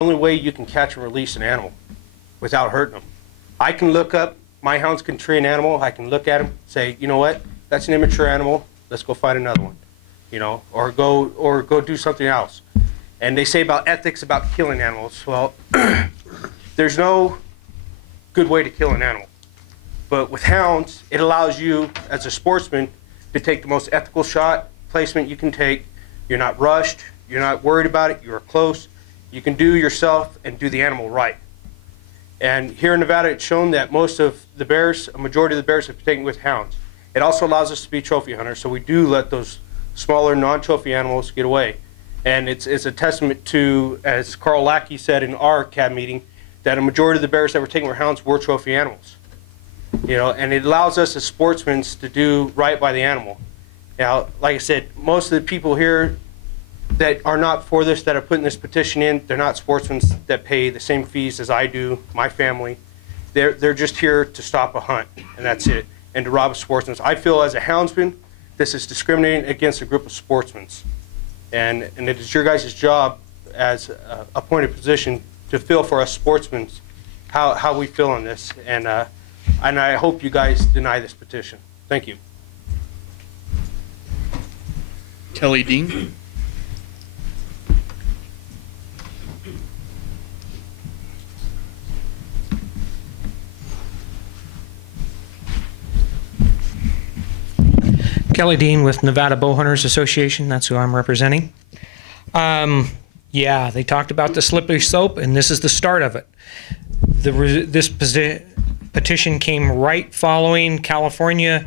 only way you can catch and release an animal without hurting them. I can look up, my hounds can tree an animal, I can look at him, say, you know what, that's an immature animal, let's go find another one, you know, or go do something else. And they say about ethics about killing animals. Well, there's no good way to kill an animal. But with hounds, it allows you, as a sportsman, to take the most ethical shot placement you can take. You're not rushed, you're not worried about it, you're close. You can do yourself and do the animal right. And here in Nevada, it's shown that most of the bears, a majority of the bears, have been taken with hounds. It also allows us to be trophy hunters, so we do let those smaller, non-trophy animals get away. And it's a testament to, as Carl Lackey said in our CAB meeting, that a majority of the bears that were taken with hounds were trophy animals. You know, and it allows us as sportsmen to do right by the animal. Now, like I said, most of the people here that are not for this, that are putting this petition in, they're not sportsmen that pay the same fees as I do, my family. They're just here to stop a hunt, and that's it, and to rob a sportsman. I feel as a houndsman, this is discriminating against a group of sportsmen. And it is your guys' job as a appointed position to feel for us sportsmen how we feel on this. And I hope you guys deny this petition. Thank you. Kelly Dean. Kelly Dean with Nevada Bowhunters Association. That's who I'm representing. Yeah, they talked about the slippery slope, and this is the start of it. This petition came right following California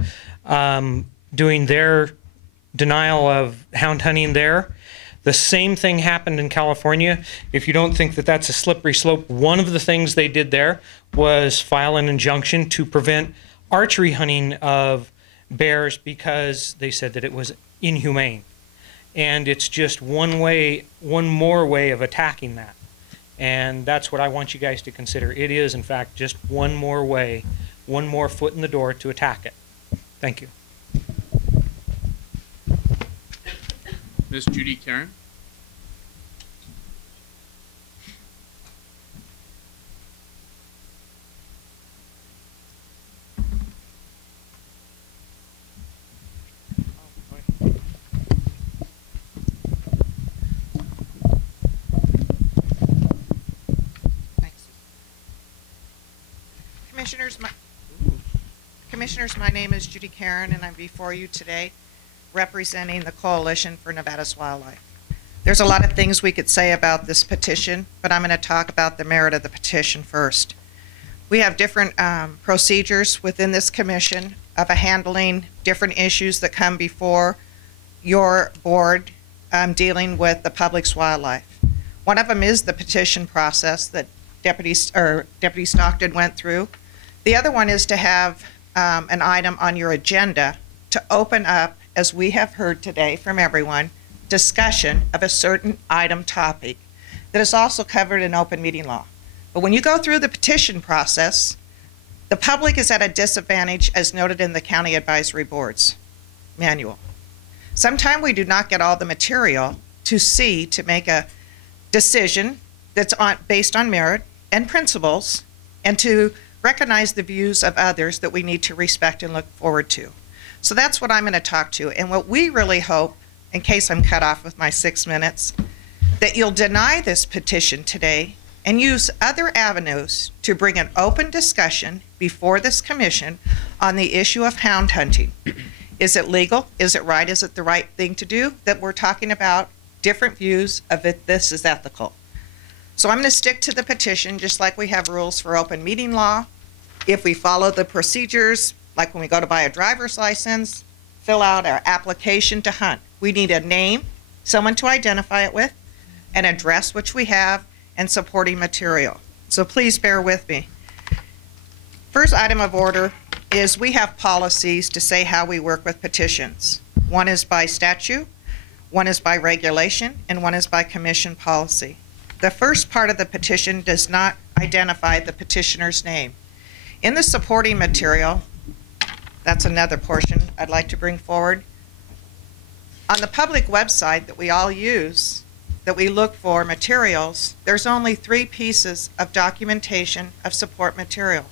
doing their denial of hound hunting there. The same thing happened in California. If you don't think that that's a slippery slope, one of the things they did there was file an injunction to prevent archery hunting of bears because they said that it was inhumane. And it's just one more way of attacking that. And that's what I want you guys to consider. It is, in fact, just one more way, one more foot in the door to attack it. Thank you. Ms. Judy Karen. Commissioners, my name is Judy Karen, and I'm before you today representing the Coalition for Nevada's Wildlife. There's a lot of things we could say about this petition, but I'm going to talk about the merit of the petition first. We have different procedures within this commission of handling different issues that come before your board dealing with the public's wildlife. One of them is the petition process that Deputy Stockton went through. The other one is to have an item on your agenda to open up, as we have heard today from everyone, discussion of a certain item topic that is also covered in open meeting law. But when you go through the petition process, the public is at a disadvantage as noted in the County Advisory Board's manual. Sometimes we do not get all the material to make a decision that's based on merit and principles, and to recognize the views of others that we need to respect and look forward to. So that's what I'm going to talk to. And what we really hope, in case I'm cut off with my 6 minutes, that you'll deny this petition today and use other avenues to bring an open discussion before this commission on the issue of hound hunting. Is it legal? Is it right? Is it the right thing to do? That we're talking about different views of it. This is ethical. So I'm going to stick to the petition, just like we have rules for open meeting law. If we follow the procedures, like when we go to buy a driver's license, fill out our application to hunt. We need a name, someone to identify it with, an address, which we have, and supporting material. So please bear with me. First item of order is we have policies to say how we work with petitions. One is by statute, one is by regulation, and one is by commission policy. The first part of the petition does not identify the petitioner's name. In the supporting material, that's another portion I'd like to bring forward. On the public website that we all use, that we look for materials, there's only 3 pieces of documentation of support material.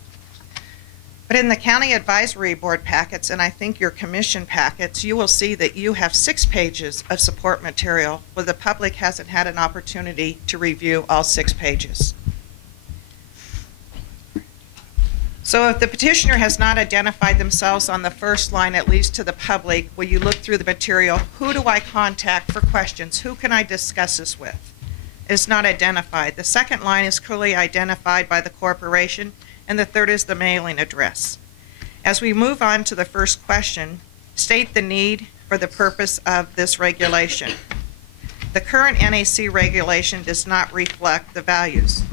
But in the County Advisory Board packets, and I think your commission packets, you will see that you have 6 pages of support material where the public hasn't had an opportunity to review all 6 pages. So if the petitioner has not identified themselves on the first line, at least to the public, will you look through the material? Who do I contact for questions? Who can I discuss this with? It's not identified. The second line is clearly identified by the corporation, and the third is the mailing address. As we move on to the first question, state the need for the purpose of this regulation. The current NAC regulation does not reflect the values.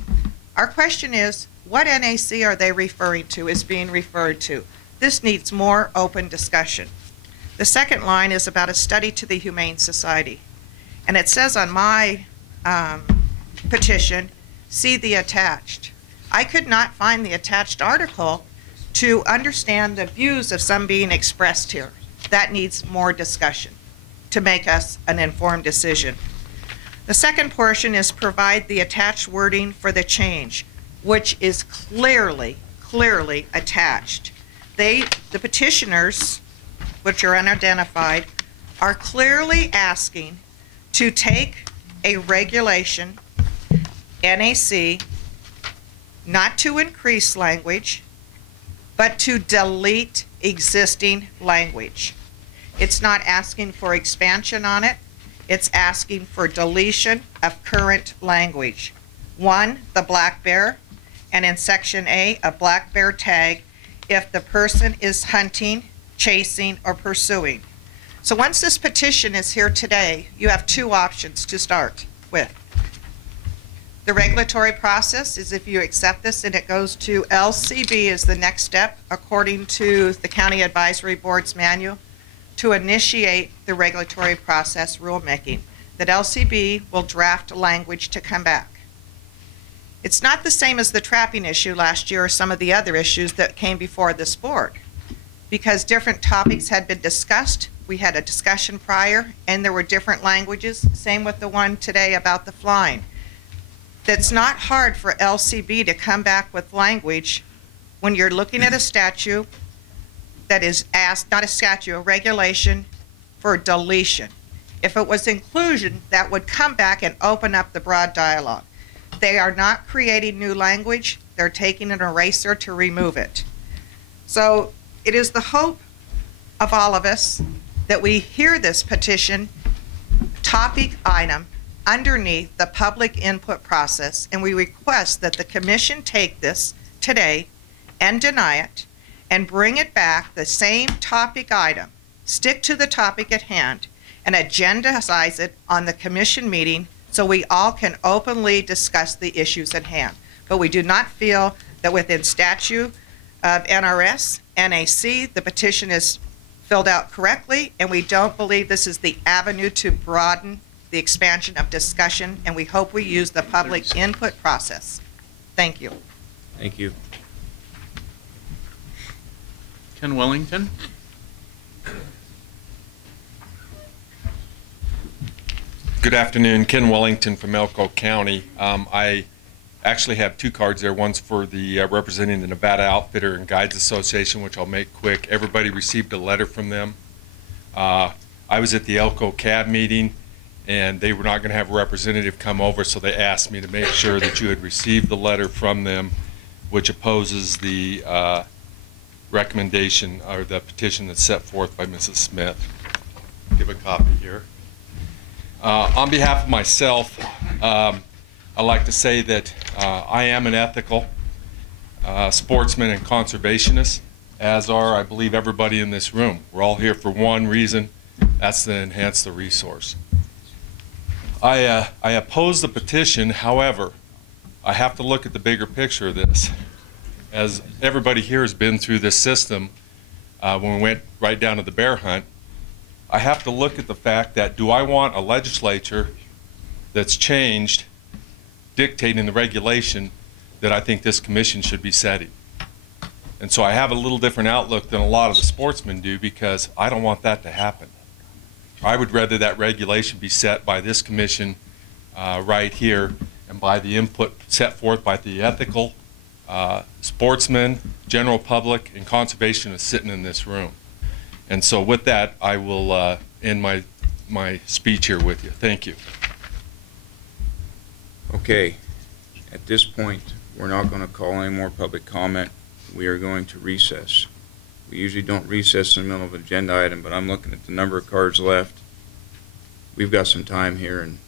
Our question is, what NAC are they referring to, is being referred to? This needs more open discussion. The second line is about a study to the Humane Society. And it says on my petition, see the attached. I could not find the attached article to understand the views of some being expressed here. That needs more discussion to make us an informed decision. The second portion is provide the attached wording for the change, which is clearly attached. The petitioners, which are unidentified, are clearly asking to take a regulation, NAC, not to increase language, but to delete existing language. It's not asking for expansion on it. It's asking for deletion of current language. 1, the black bear, and in section A, a black bear tag if the person is hunting, chasing, or pursuing. So once this petition is here today, you have 2 options to start with. The regulatory process is if you accept this and it goes to LCB is the next step, according to the County Advisory Board's manual, to initiate the regulatory process rulemaking. That LCB will draft language to come back. It's not the same as the trapping issue last year or some of the other issues that came before this board, because different topics had been discussed. We had a discussion prior, and there were different languages. Same with the one today about the flying. That's not hard for LCB to come back with language when you're looking at a statute that is asked, not a statute, a regulation for deletion. If it was inclusion, that would come back and open up the broad dialogue. They are not creating new language. They're taking an eraser to remove it. So it is the hope of all of us that we hear this petition topic item underneath the public input process, and we request that the commission take this today and deny it and bring it back the same topic item, stick to the topic at hand, and agendize it on the commission meeting so we all can openly discuss the issues at hand. But we do not feel that within statute of NRS, NAC, the petition is filled out correctly, and we don't believe this is the avenue to broaden the expansion of discussion, and we hope we use the public input process. Thank you. Thank you. Ken Wellington. Good afternoon, Ken Wellington from Elko County. I actually have 2 cards there. One's for the representing the Nevada Outfitter and Guides Association, which I'll make quick. Everybody received a letter from them. I was at the Elko CAB meeting, and they were not going to have a representative come over, so they asked me to make sure that you had received the letter from them, which opposes the recommendation or the petition that's set forth by Mrs. Smith. Give a copy here. On behalf of myself, I'd like to say that I am an ethical sportsman and conservationist, as are, I believe, everybody in this room. We're all here for one reason, that's to enhance the resource. I oppose the petition. However, I have to look at the bigger picture of this. As everybody here has been through this system, when we went right down to the bear hunt, I have to look at the fact that, do I want a legislature that's changed dictating the regulation that I think this commission should be setting? And so I have a little different outlook than a lot of the sportsmen do, because I don't want that to happen. I would rather that regulation be set by this commission right here, and by the input set forth by the ethical sportsmen, general public, and conservationists sitting in this room. And so with that, I will end my speech here with you. Thank you. Okay, at this point, we're not going to call any more public comment. We are going to recess. We usually don't recess in the middle of an agenda item, but I'm looking at the number of cards left. We've got some time here, and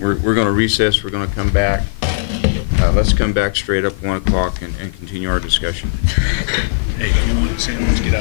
we're going to recess. We're going to come back. Let's come back straight up 1 o'clock and continue our discussion. Hey, if you want to say, let's get out.